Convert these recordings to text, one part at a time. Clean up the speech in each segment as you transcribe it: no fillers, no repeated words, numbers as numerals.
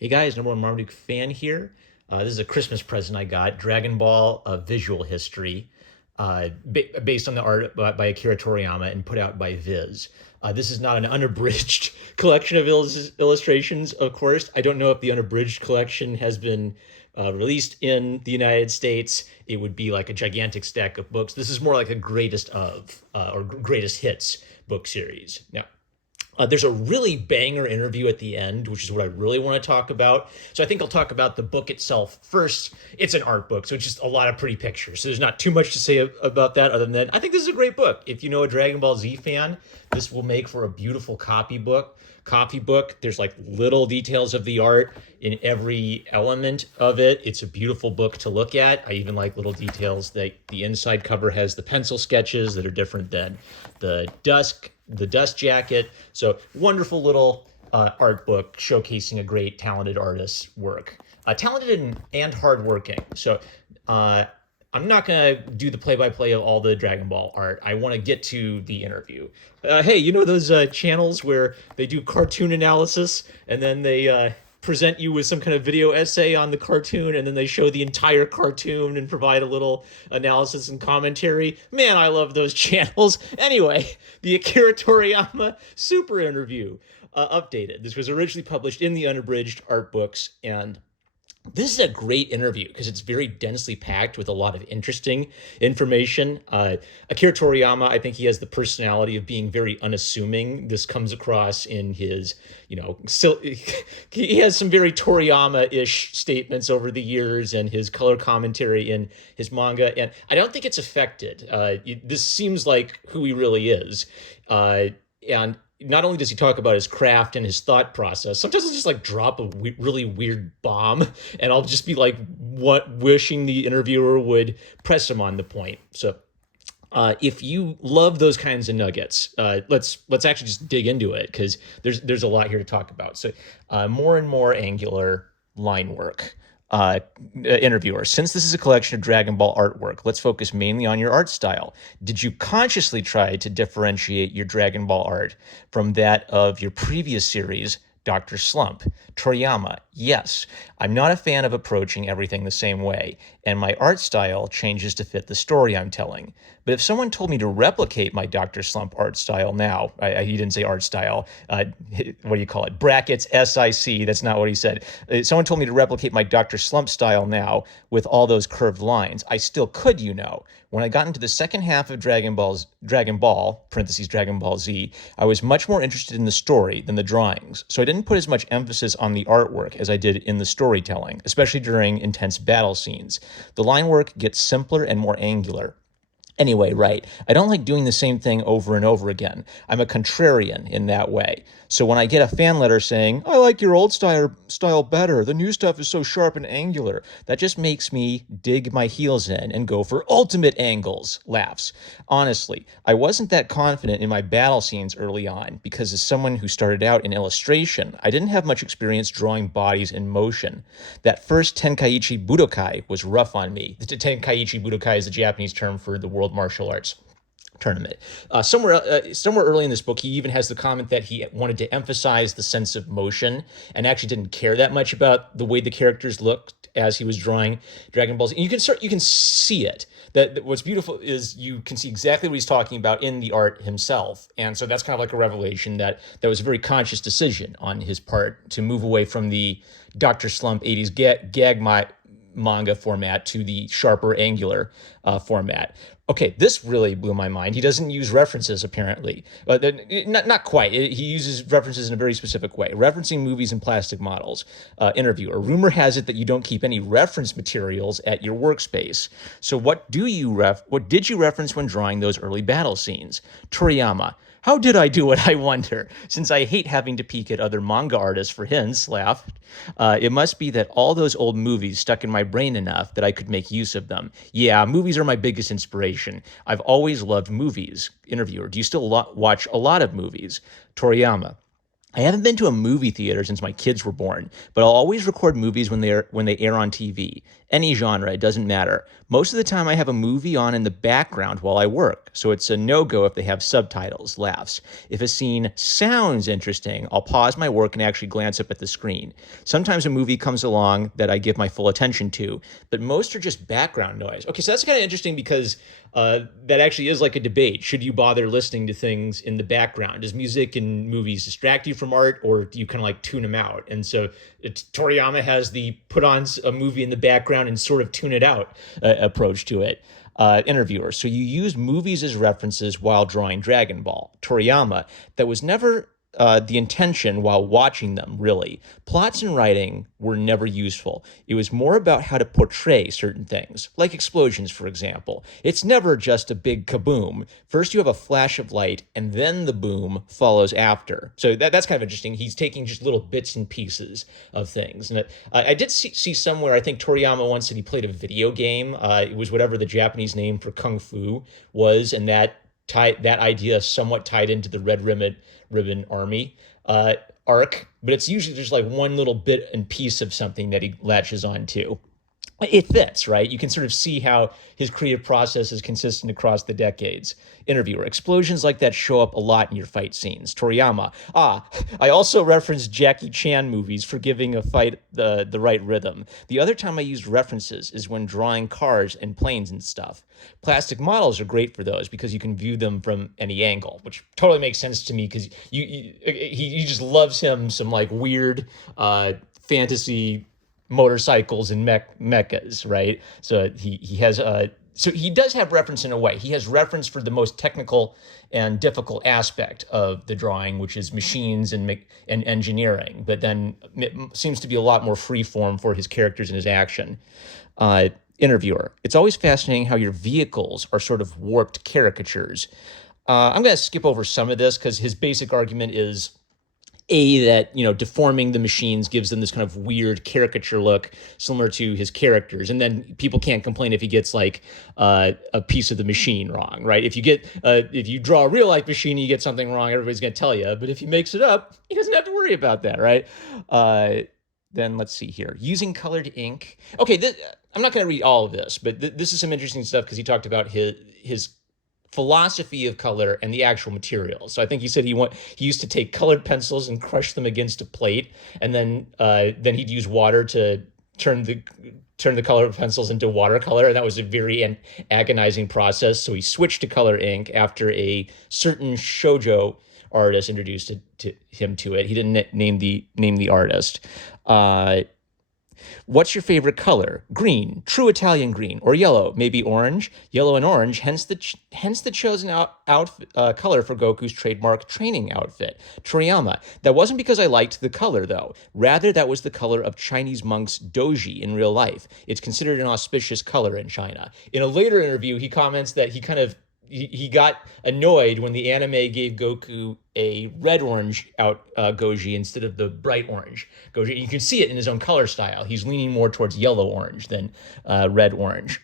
Hey guys, number one Marmaduke fan here. This is a Christmas present I got, Dragon Ball Visual History, based on the art by Akira Toriyama and put out by Viz. This is not an unabridged collection of illustrations, of course. I don't know if the unabridged collection has been released in the United States. It would be like a gigantic stack of books. This is more like a greatest of or greatest hits book series. Now, there's a really banger interview at the end, which is what I really want to talk about. So I think I'll talk about the book itself first. It's an art book, so it's just a lot of pretty pictures. So there's not too much to say about that other than that I think this is a great book. If you know a Dragon Ball Z fan, this will make for a beautiful copybook. There's like little details of the art in every element of it. It's a beautiful book to look at. I even like little details that the inside cover has the pencil sketches that are different than the dust jacket. So wonderful little art book showcasing a great talented artist's work. Talented and hardworking. So I'm not going to do the play-by-play of all the Dragon Ball art. I want to get to the interview. Hey, you know those channels where they do cartoon analysis and then they present you with some kind of video essay on the cartoon and then they show the entire cartoon and provide a little analysis and commentary? Man, I love those channels. Anyway, the Akira Toriyama super interview updated. This was originally published in the unabridged art books, and this is a great interview because it's very densely packed with a lot of interesting information. Akira Toriyama, I think he has the personality of being very unassuming. This comes across in his, he has some very Toriyama-ish statements over the years and his color commentary in his manga. And I don't think it's affected. This seems like who he really is. And not only does he talk about his craft and his thought process, sometimes he'll just like drop a really weird bomb, and I'll just be like, wishing the interviewer would press him on the point. So, if you love those kinds of nuggets, let's actually just dig into it because there's a lot here to talk about. So, more and more angular line work. Interviewer, since this is a collection of Dragon Ball artwork, let's focus mainly on your art style. Did you consciously try to differentiate your Dragon Ball art from that of your previous series, Dr. Slump? Toriyama, yes. I'm not a fan of approaching everything the same way, and my art style changes to fit the story I'm telling. But if someone told me to replicate my Dr. Slump art style now, he didn't say art style, what do you call it? Brackets, SIC, that's not what he said. Someone told me to replicate my Dr. Slump style now with all those curved lines. I still could, you know. When I got into the second half of Dragon Ball, parentheses Dragon Ball Z, I was much more interested in the story than the drawings. So I didn't put as much emphasis on the artwork as I did in the storytelling, especially during intense battle scenes. The line work gets simpler and more angular. Anyway, right, I don't like doing the same thing over and over again. I'm a contrarian in that way. So when I get a fan letter saying, I like your old style better, the new stuff is so sharp and angular, that just makes me dig my heels in and go for ultimate angles, laughs. Honestly, I wasn't that confident in my battle scenes early on because as someone who started out in illustration, I didn't have much experience drawing bodies in motion. That first Tenkaichi Budokai was rough on me. The Tenkaichi Budokai is the Japanese term for the World Martial Arts Tournament. Somewhere early in this book, he even has the comment that he wanted to emphasize the sense of motion and actually didn't care that much about the way the characters looked as he was drawing Dragon Balls. And you can see it. That what's beautiful is you can see exactly what he's talking about in the art himself. And so that's kind of like a revelation that was a very conscious decision on his part to move away from the Dr. Slump 80s gag manga format to the sharper angular format. Okay, this really blew my mind. He doesn't use references, apparently. Not quite. He uses references in a very specific way. Referencing movies and plastic models. Interviewer. Rumor has it that you don't keep any reference materials at your workspace. So what did you reference when drawing those early battle scenes? Toriyama. How did I do it, I wonder? Since I hate having to peek at other manga artists for hints, laughed. It must be that all those old movies stuck in my brain enough that I could make use of them. Yeah, movies are my biggest inspiration. I've always loved movies. Interviewer, do you still watch a lot of movies? Toriyama. I haven't been to a movie theater since my kids were born, but I'll always record movies when they air on TV. Any genre, it doesn't matter. Most of the time I have a movie on in the background while I work, so it's a no-go if they have subtitles, laughs. If a scene sounds interesting, I'll pause my work and actually glance up at the screen. Sometimes a movie comes along that I give my full attention to, but most are just background noise. Okay, so that's kind of interesting because that actually is like a debate. Should you bother listening to things in the background? Does music and movies distract you from art, or do you kind of like tune them out? And so Toriyama has the put on a movie in the background and sort of tune it out approach to it. Interviewer. So you used movies as references while drawing Dragon Ball. Toriyama. That was never the intention while watching them, really. Plots and writing were never useful. It was more about how to portray certain things, like explosions, for example. It's never just a big kaboom. First, you have a flash of light, and then the boom follows after. So that's kind of interesting. He's taking just little bits and pieces of things. And I did see somewhere, I think Toriyama once said he played a video game. It was whatever the Japanese name for Kung Fu was, and that idea somewhat tied into the Red Ribbon Army arc, but it's usually just like one little bit and piece of something that he latches on to. It fits, right? You can sort of see how his creative process is consistent across the decades. Interviewer, explosions like that show up a lot in your fight scenes. Toriyama, I also referenced Jackie Chan movies for giving a fight the right rhythm. The other time I used references is when drawing cars and planes and stuff. Plastic models are great for those because you can view them from any angle, which totally makes sense to me because he just loves him some like weird fantasy motorcycles and mechas, right? So he has so he does have reference in a way. He has reference for the most technical and difficult aspect of the drawing, which is machines and engineering. But then it seems to be a lot more free form for his characters and his action. Interviewer, it's always fascinating how your vehicles are sort of warped caricatures. I'm going to skip over some of this because his basic argument is that deforming the machines gives them this kind of weird caricature look similar to his characters, and then people can't complain if he gets like a piece of the machine wrong, right? If you draw a real life machine and you get something wrong, everybody's going to tell you, but if he makes it up, he doesn't have to worry about that, right? Then let's see here, using colored ink. Okay, I'm not going to read all of this, but this is some interesting stuff because he talked about his philosophy of color and the actual materials. So I think he said he used to take colored pencils and crush them against a plate, and then he'd use water to turn the colored pencils into watercolor, and that was a very agonizing process. So he switched to color ink after a certain shoujo artist introduced him to it. He didn't name the artist. What's your favorite color? Green, true Italian green, or yellow, maybe orange. Yellow and orange, hence the chosen color for Goku's trademark training outfit. Toriyama, that wasn't because I liked the color, though. Rather, that was the color of Chinese monks' doji in real life. It's considered an auspicious color in China. In a later interview, he comments that he got annoyed when the anime gave Goku a red-orange goji instead of the bright orange goji. You can see it in his own color style. He's leaning more towards yellow-orange than red-orange.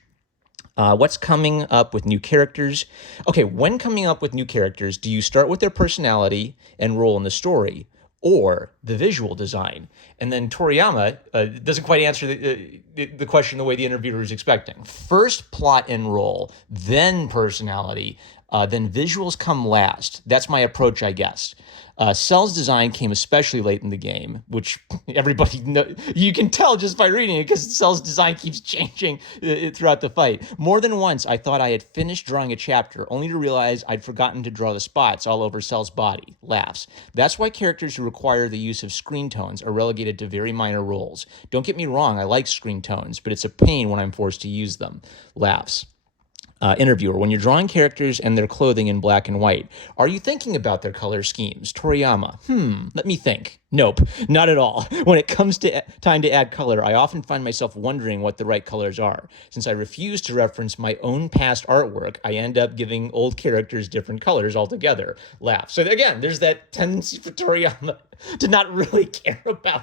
What's coming up with new characters? Okay, when coming up with new characters, do you start with their personality and role in the story, or the visual design? And then Toriyama doesn't quite answer the question the way the interviewer is expecting. First plot and role, then personality, then visuals come last. That's my approach, I guess. Cell's design came especially late in the game, which everybody you can tell just by reading it because Cell's design keeps changing throughout the fight. More than once, I thought I had finished drawing a chapter, only to realize I'd forgotten to draw the spots all over Cell's body. Laughs. That's why characters who require the use of screen tones are relegated to very minor roles. Don't get me wrong, I like screen tones, but it's a pain when I'm forced to use them. Laughs. Interviewer, when you're drawing characters and their clothing in black and white, are you thinking about their color schemes? Toriyama, let me think. Nope, not at all. When it comes to time to add color, I often find myself wondering what the right colors are. Since I refuse to reference my own past artwork, I end up giving old characters different colors altogether. Laugh. So again, there's that tendency for Toriyama to not really care about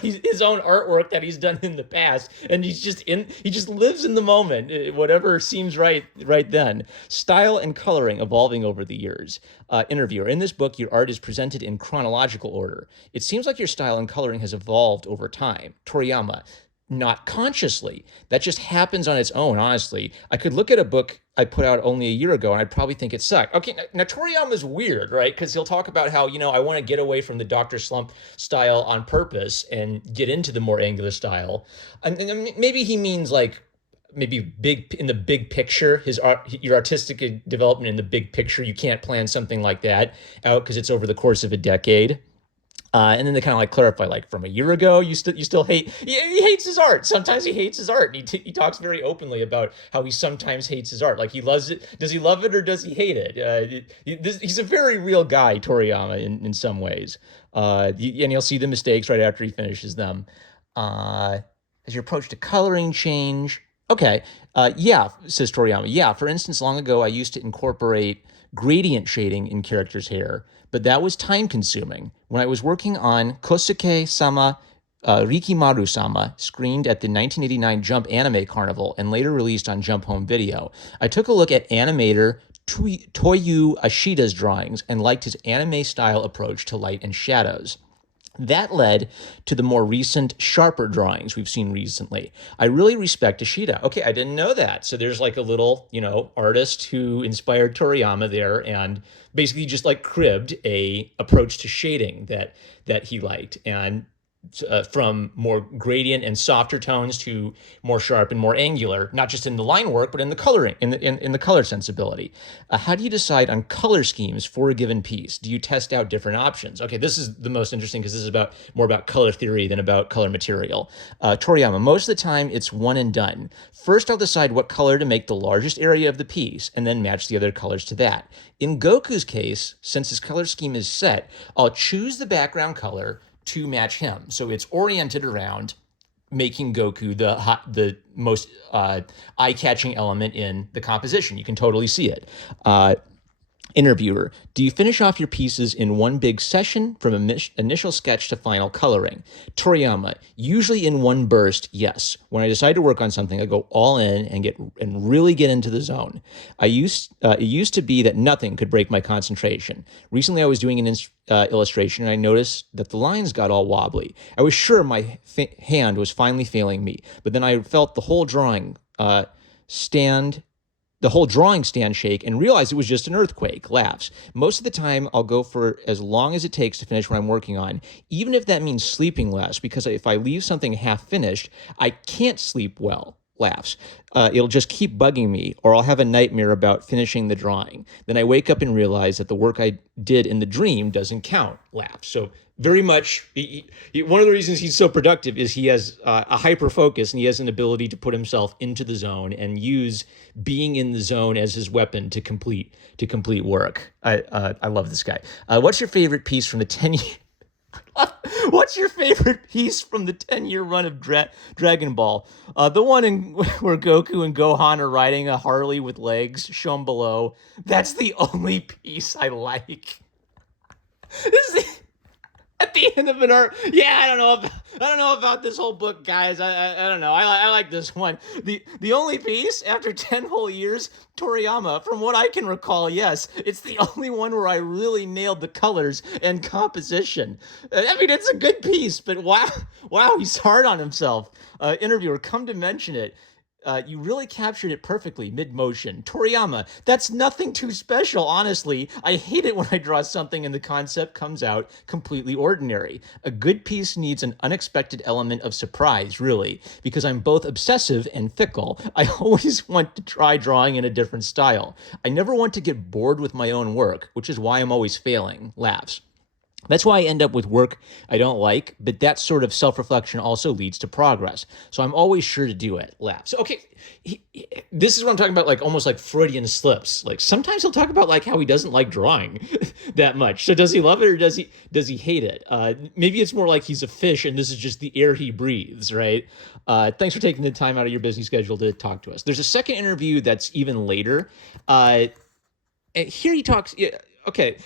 his own artwork that he's done in the past, and he just lives in the moment, whatever seems right then. Style and coloring evolving over the years. Interviewer: in this book, your art is presented in chronological order. It seems like your style and coloring has evolved over time. Toriyama: not consciously. That just happens on its own, honestly. I could look at a book I put out only a year ago and I'd probably think it sucked. Okay, now Toriyama's weird, right? Because he'll talk about how, I want to get away from the Dr. Slump style on purpose and get into the more angular style. And maybe he means like maybe big in the big picture, your artistic development in the big picture. You can't plan something like that out because it's over the course of a decade. And then they kind of like clarify, like from a year ago, you still hate. He hates his art. Sometimes he hates his art. And he talks very openly about how he sometimes hates his art. Like he loves it. Does he love it or does he hate it? He's a very real guy, Toriyama, in some ways. And you'll see the mistakes right after he finishes them. As your approach to coloring change? Okay. Yeah, says Toriyama. Yeah, for instance, long ago, I used to incorporate gradient shading in characters' hair, but that was time consuming. When I was working on Kosuke-sama Rikimaru-sama, screened at the 1989 Jump Anime Carnival and later released on Jump Home Video, I took a look at animator Toyu Ashida's drawings and liked his anime-style approach to light and shadows. That led to the more recent, sharper drawings we've seen recently. I really respect Ishida. Okay, I didn't know that. So there's like a little, artist who inspired Toriyama there and basically just like cribbed a approach to shading that he liked. And from more gradient and softer tones to more sharp and more angular, not just in the line work, but in the coloring, in the color sensibility. How do you decide on color schemes for a given piece? Do you test out different options? Okay, this is the most interesting because this is more about color theory than about color material. Toriyama: most of the time it's one and done. First, I'll decide what color to make the largest area of the piece and then match the other colors to that. In Goku's case, since his color scheme is set, I'll choose the background color to match him. So it's oriented around making Goku the most eye-catching element in the composition. You can totally see it. Interviewer: do you finish off your pieces in one big session from initial sketch to final coloring? Toriyama: usually in one burst, yes. When I decide to work on something, I go all in and really get into the zone. It used to be that nothing could break my concentration. Recently, I was doing an illustration and I noticed that the lines got all wobbly. I was sure my hand was finally failing me, but then I felt the whole drawing stand shake and realized it was just an earthquake. Laughs. Most of the time, I'll go for as long as it takes to finish what I'm working on, even if that means sleeping less, because if I leave something half finished, I can't sleep well. Laughs. It'll just keep bugging me, or I'll have a nightmare about finishing the drawing. Then I wake up and realize that the work I did in the dream doesn't count. Laughs. So very much, one of the reasons he's so productive is he has a hyper focus and he has an ability to put himself into the zone and use being in the zone as his weapon to complete work. I love this guy. What's your favorite piece from the 10-year? What's your favorite piece from the 10-year run of Dragon Ball? The one where Goku and Gohan are riding a Harley with legs, shown below. That's the only piece I like. This is at the end of an art. Yeah, I don't know about this whole book, guys. I don't know. I like this one. The only piece after 10 whole years, Toriyama, from what I can recall, yes, it's the only one where I really nailed the colors and composition. I mean, it's a good piece, but wow, he's hard on himself. Interviewer: come to mention it, you really captured it perfectly mid-motion. Toriyama: that's nothing too special, honestly. I hate it when I draw something and the concept comes out completely ordinary. A good piece needs an unexpected element of surprise, really, because I'm both obsessive and fickle. I always want to try drawing in a different style. I never want to get bored with my own work, which is why I'm always failing. Laughs. That's why I end up with work I don't like, but that sort of self-reflection also leads to progress. So I'm always sure to do it. Laughs. So, okay, this is what I'm talking about, like almost like Freudian slips. Like sometimes he'll talk about like how he doesn't like drawing that much. So does he love it or does he hate it? Maybe it's more like he's a fish and this is just the air he breathes, right? Thanks for taking the time out of your busy schedule to talk to us. There's a second interview that's even later. And here he talks. Okay.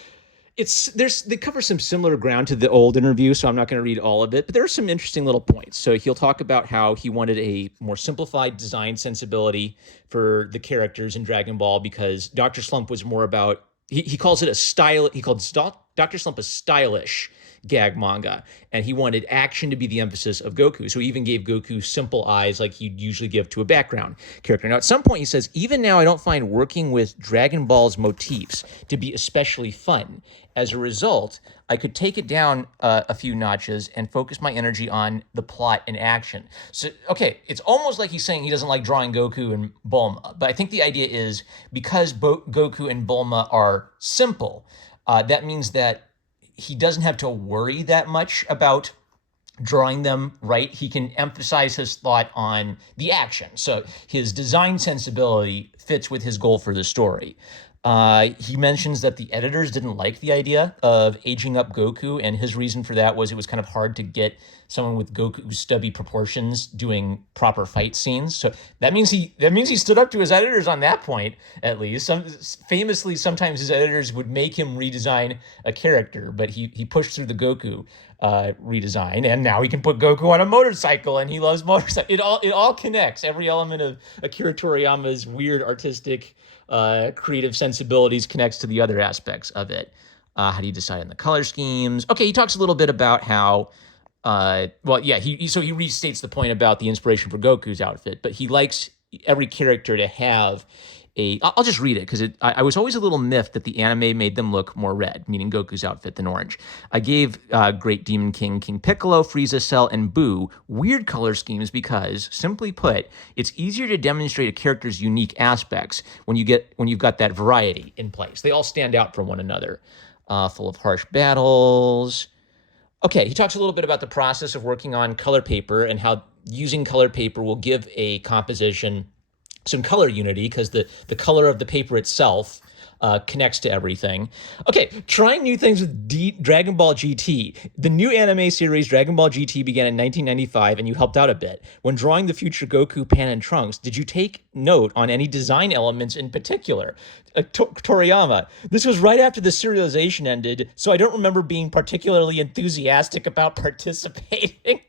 They cover some similar ground to the old interview, so I'm not going to read all of it, but there are some interesting little points. So he'll talk about how he wanted a more simplified design sensibility for the characters in Dragon Ball because Dr. Slump was more about he calls it a style. He called Dr. Slump a stylish gag manga, and he wanted action to be the emphasis of Goku. So he even gave Goku simple eyes like you'd usually give to a background character. Now, at some point, he says, even now, I don't find working with Dragon Ball's motifs to be especially fun. As a result, I could take it down a few notches and focus my energy on the plot and action. So, okay, it's almost like he's saying he doesn't like drawing Goku and Bulma, but I think the idea is because Goku and Bulma are simple, that means that he doesn't have to worry that much about drawing them right. He can emphasize his thought on the action. So his design sensibility fits with his goal for the story. He mentions that the editors didn't like the idea of aging up Goku, and his reason for that was it was kind of hard to get someone with Goku's stubby proportions doing proper fight scenes. So that means he stood up to his editors on that point, at least. Famously, sometimes his editors would make him redesign a character, but he pushed through the Goku redesign, and now he can put Goku on a motorcycle, and he loves motorcycles. It all connects. Every element of Akira Toriyama's weird artistic creative sensibilities connects to the other aspects of it. How do you decide on the color schemes? Okay, he talks a little bit about how, he restates the point about the inspiration for Goku's outfit, but he likes every character to have I'll just read it because I was always a little miffed that the anime made them look more red, meaning Goku's outfit, than orange. I gave Great Demon King, King Piccolo, Frieza, Cell, and Buu weird color schemes because, simply put, it's easier to demonstrate a character's unique aspects when you've got that variety in place. They all stand out from one another. Full of harsh battles. Okay, he talks a little bit about the process of working on color paper and how using color paper will give a composition some color unity because the color of the paper itself connects to everything. Okay, trying new things with Dragon Ball GT. The new anime series Dragon Ball GT began in 1995, and you helped out a bit. When drawing the future Goku, Pan, and Trunks, did you take note on any design elements in particular? Toriyama. This was right after the serialization ended, so I don't remember being particularly enthusiastic about participating.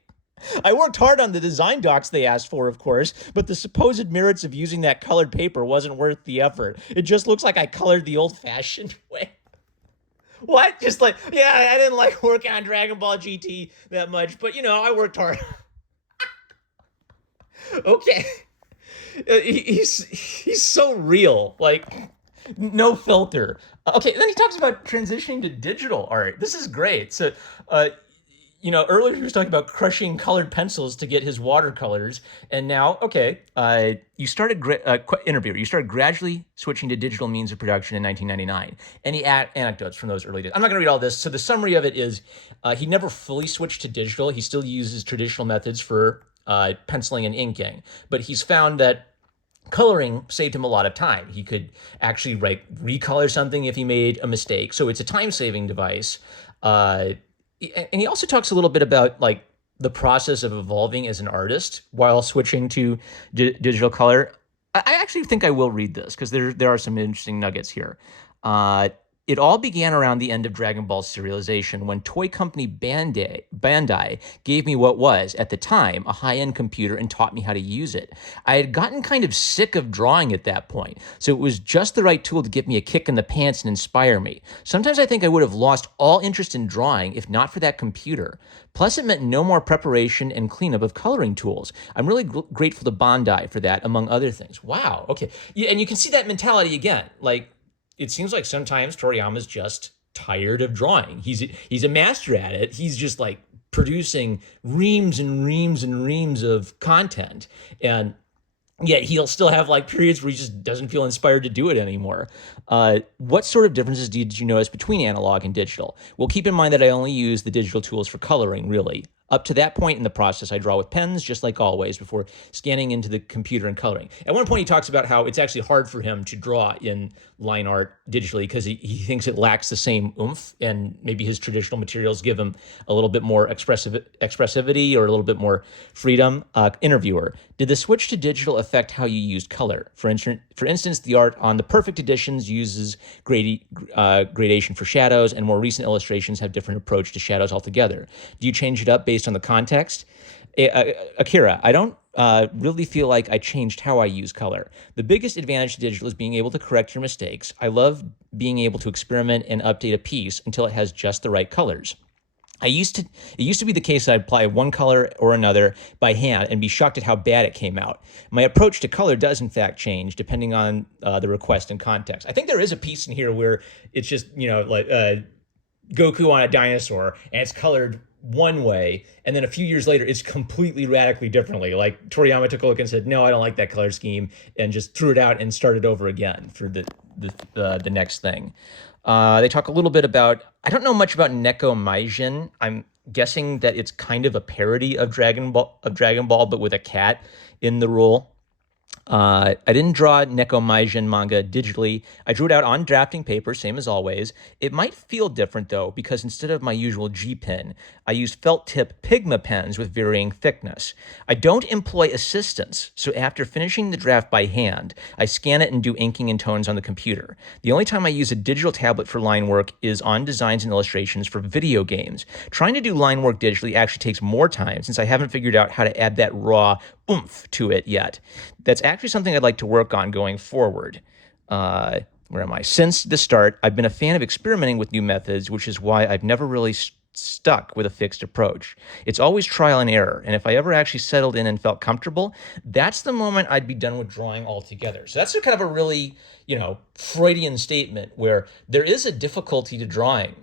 I worked hard on the design docs they asked for, of course, but the supposed merits of using that colored paper wasn't worth the effort. It just looks like I colored the old-fashioned way. What? Just like, yeah, I didn't like working on Dragon Ball GT that much, but, I worked hard. Okay. He's so real. Like, no filter. Okay, then he talks about transitioning to digital art. This is great. So, earlier he was talking about crushing colored pencils to get his watercolors, and now, you started You started gradually switching to digital means of production in 1999. Any anecdotes from those early days? I'm not going to read all this. So the summary of it is, he never fully switched to digital. He still uses traditional methods for penciling and inking, but he's found that coloring saved him a lot of time. He could actually recolor something if he made a mistake. So it's a time-saving device. And he also talks a little bit about the process of evolving as an artist while switching to digital color. I actually think I will read this because there are some interesting nuggets here. It all began around the end of Dragon Ball's serialization when toy company Bandai gave me what was, at the time, a high-end computer and taught me how to use it. I had gotten kind of sick of drawing at that point, so it was just the right tool to give me a kick in the pants and inspire me. Sometimes I think I would have lost all interest in drawing if not for that computer. Plus, it meant no more preparation and cleanup of coloring tools. I'm really grateful to Bandai for that, among other things. Wow, okay. Yeah, and you can see that mentality again, it seems like sometimes Toriyama's just tired of drawing. He's a master at it. He's just producing reams and reams and reams of content. And yet he'll still have periods where he just doesn't feel inspired to do it anymore. What sort of differences did you notice between analog and digital? Well, keep in mind that I only use the digital tools for coloring, really. Up to that point in the process, I draw with pens, just like always, before scanning into the computer and coloring. At one point, he talks about how it's actually hard for him to draw in line art digitally because he thinks it lacks the same oomph, and maybe his traditional materials give him a little bit more expressivity or a little bit more freedom. Interviewer, did the switch to digital affect how you used color? For instance, the art on the perfect editions uses gradation for shadows, and more recent illustrations have different approach to shadows altogether. Do you change it up based on the context? Akira, I don't really feel like I changed how I use color. The biggest advantage to digital is being able to correct your mistakes. I love being able to experiment and update a piece until it has just the right colors. It used to be the case that I'd apply one color or another by hand and be shocked at how bad it came out. My approach to color does in fact change depending on the request and context. I think there is a piece in here where it's just, like Goku on a dinosaur and it's colored one way, and then a few years later it's completely radically differently. Like Toriyama took a look and said, no, I don't like that color scheme, and just threw it out and started over again for the next thing. They talk a little bit about, I don't know much about Neko Maijin. I'm guessing that it's kind of a parody of Dragon Ball, but with a cat in the role. I didn't draw Neko Maijin manga digitally. I drew it out on drafting paper, same as always. It might feel different though, because instead of my usual G pen, I used felt tip Pigma pens with varying thickness. I don't employ assistants, so after finishing the draft by hand, I scan it and do inking and tones on the computer. The only time I use a digital tablet for line work is on designs and illustrations for video games. Trying to do line work digitally actually takes more time since I haven't figured out how to add that raw oomph to it yet. That's actually something I'd like to work on going forward. Where am I? Since the start, I've been a fan of experimenting with new methods, which is why I've never really stuck with a fixed approach. It's always trial and error, and if I ever actually settled in and felt comfortable, that's the moment I'd be done with drawing altogether. So that's kind of a really, Freudian statement where there is a difficulty to drawing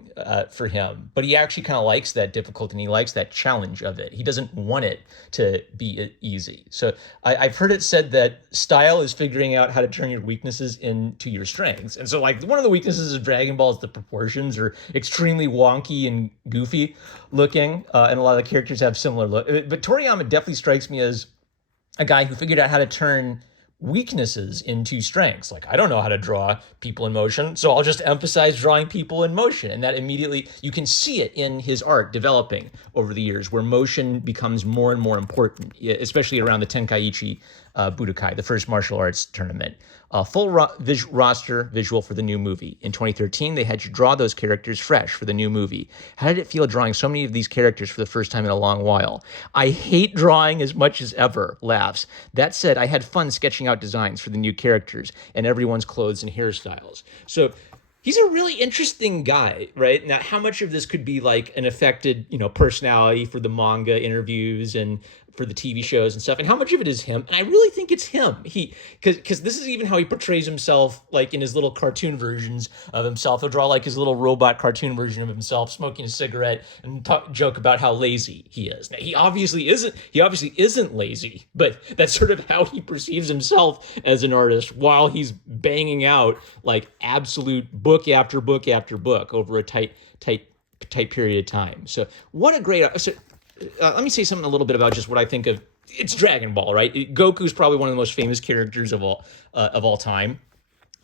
for him, but he actually kind of likes that difficulty and he likes that challenge of it. He doesn't want it to be easy. So I've heard it said that style is figuring out how to turn your weaknesses into your strengths. And so like one of the weaknesses of Dragon Ball is the proportions are extremely wonky and goofy looking, and a lot of the characters have similar look. But Toriyama definitely strikes me as a guy who figured out how to turn weaknesses into strengths. Like, I don't know how to draw people in motion, so I'll just emphasize drawing people in motion. And that immediately, you can see it in his art developing over the years, where motion becomes more and more important, especially around the Tenkaichi Budokai, the first martial arts tournament. Full roster visual for the new movie. In 2013, they had you draw those characters fresh for the new movie. How did it feel drawing so many of these characters for the first time in a long while? I hate drawing as much as ever, laughs. That said, I had fun sketching out designs for the new characters and everyone's clothes and hairstyles. So he's a really interesting guy, right? Now, how much of this could be like an affected, personality for the manga interviews and for the TV shows and stuff, and how much of it is him? And I really think it's him. Because this is even how he portrays himself, like in his little cartoon versions of himself. He'll draw like his little robot cartoon version of himself smoking a cigarette and joke about how lazy he is. Now, he obviously isn't lazy, but that's sort of how he perceives himself as an artist while he's banging out like absolute book after book after book over a tight period of time. So what a great. Let me say something a little bit about just what I think of. It's Dragon Ball, right? Goku's probably one of the most famous characters of all time.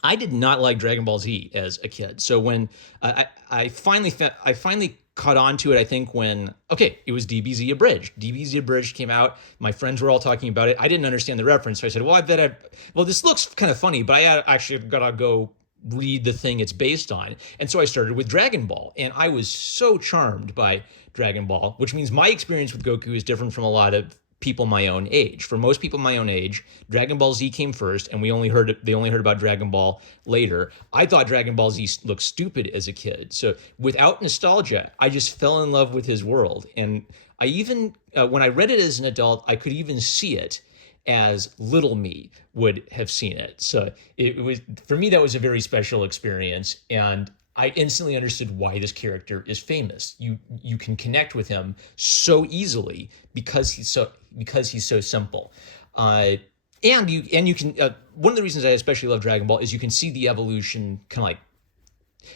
I did not like Dragon Ball Z as a kid. So when I finally caught on to it, I think when it was DBZ Abridged. DBZ Abridged came out. My friends were all talking about it. I didn't understand the reference, so I said, "Well, this looks kind of funny, but I actually gotta go read the thing it's based on." And so I started with Dragon Ball, and I was so charmed by Dragon Ball, which means my experience with Goku is different from a lot of people my own age. For most people my own age, Dragon Ball Z came first, and they only heard about Dragon Ball later. I thought Dragon Ball Z looked stupid as a kid. So without nostalgia, I just fell in love with his world. And I even, when I read it as an adult, I could even see it as little me would have seen it. So it was, for me, that was a very special experience. And I instantly understood why this character is famous. You can connect with him so easily because he's so simple. And you can one of the reasons I especially love Dragon Ball is you can see the evolution kind of like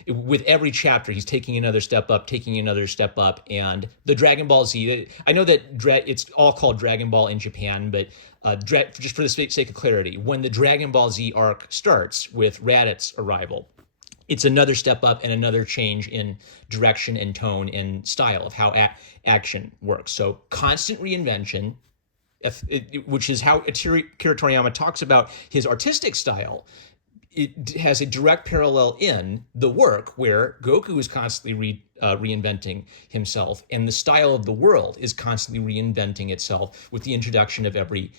with every chapter, he's taking another step up, taking another step up. And the Dragon Ball Z, I know that it's all called Dragon Ball in Japan, but just for the sake of clarity, when the Dragon Ball Z arc starts with Raditz arrival, it's another step up and another change in direction and tone and style of how action works. So constant reinvention, which is how Akira Toriyama talks about his artistic style. It has a direct parallel in the work where Goku is constantly reinventing himself, and the style of the world is constantly reinventing itself with the introduction of every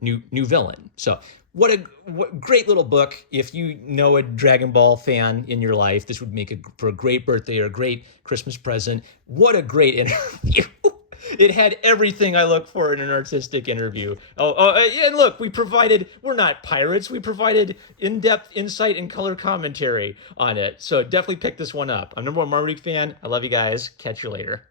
new villain. So what great little book. If you know a Dragon Ball fan in your life, this would make for a great birthday or a great Christmas present. What a great interview. It had everything I look for in an artistic interview. And look, we're not pirates. We provided in-depth insight and color commentary on it. So definitely pick this one up. I'm number one Marmaduke fan. I love you guys. Catch you later.